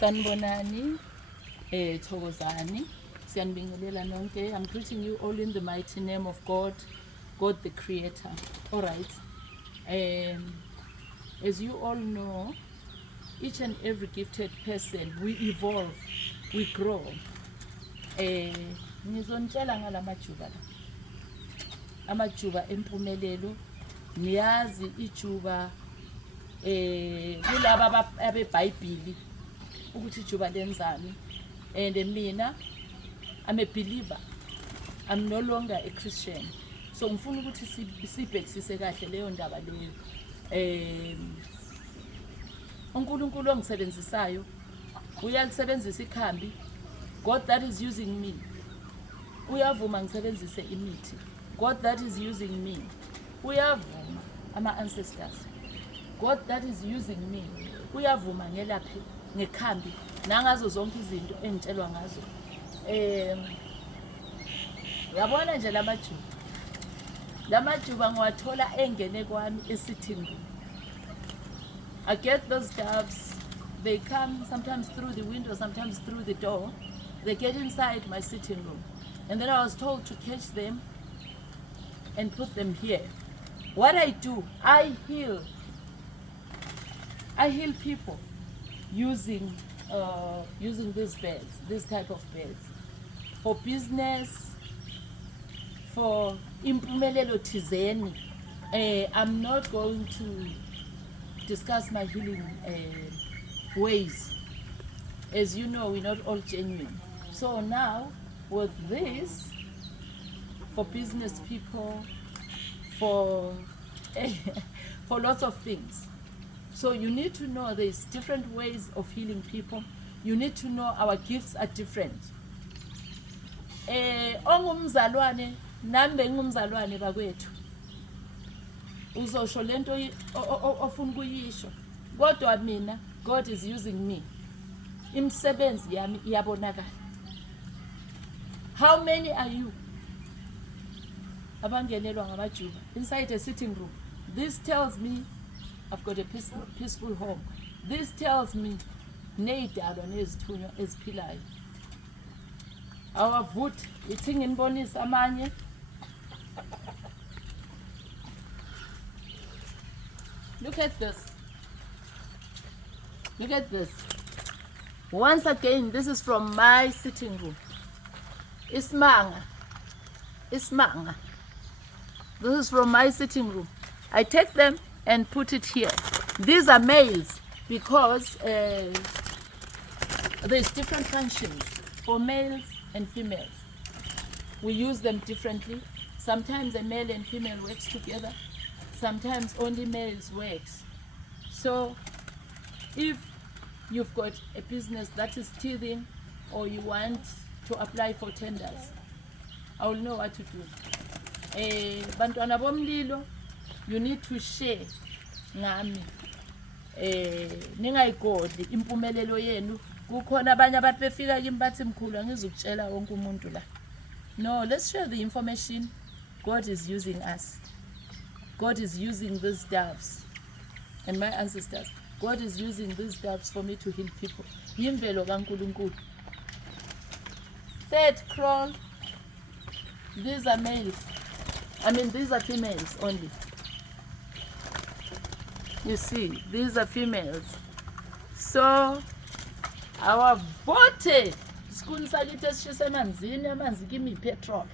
Sanibonani, Thokozani, siyanibingelela nonke. I'm greeting you all in the mighty name of God, God the Creator. All right. As you all know, each and every gifted person, we evolve, we grow. Ngizontshela ngalamajuba la. Amajuba empumelelo, niyazi ijuba kulaba abeBhayibheli ukuthi ijuba lenzani. And mina, I'm a believer. I'm no longer a Christian. So ngifuna ukuthi sibhekisise kahle leyo ndaba leyo. uNkulunkulu ongisebenzisayo uyalisebenzisa ikhambi. God that is using me uyavuma ngisebenzise imithi. God that is using me uyavuma ama-ancestors. God that is using me uyavuma ngelaphe ngekhambi nangazo zonke izinto engitshelwa ngazo. Yabona nje lamajuba ngiwathola engene kwami esitting room. I get those doves, they come sometimes through the window, sometimes through the door. They get inside my sitting room. And then I was told to catch them and put them here. What I do, I heal people using these beds, this type of beds, for business, for impumelelo thizeni. I'm not going to discuss my healing ways. As you know, we're not all genuine. So now, with this, for business people, for lots of things. So you need to know there's different ways of healing people. You need to know our gifts are different. Ongumzalwane nami ngumzalwane bakwethu. Uzosho lento ofuna ukuyisho. Kodwa mina, God is using me. Imsebenzi yami iyabonakala. How many are you abangenelwa ngamajuba inside a sitting room? This tells me I've got a peaceful home. This tells me ney'dalwa nezithunywa eziphilayo. Awavuthi ithi nginibonisa amanye. Look at this. Look at this. Once again, this is from my sitting room. Ismanga. Ismanga. This is from my sitting room. I take them and put it here. These are males because there's different functions for males and females. We use them differently. Sometimes a male and female works together. Sometimes only males works. So if you've got a business that is teething or you want to apply for tenders, I will know what to do. Bantwana bomlilo, you need to share ngami. Ningayigodli impumelelo yenu. Kukhona abanye abantu befika kimi bathi mkhulu angizukutshela wonke umuntu la. No, let's share the information. God is using us. God is using these doves and my ancestors. God is using these doves for me to heal people. Yimvelo kaNkulunkulu. Third crawl. These are males. I mean, these are females only. You see, these are females. So, our vote. Skuni sakithi esishisa emanzini, amanzi kimi petrol.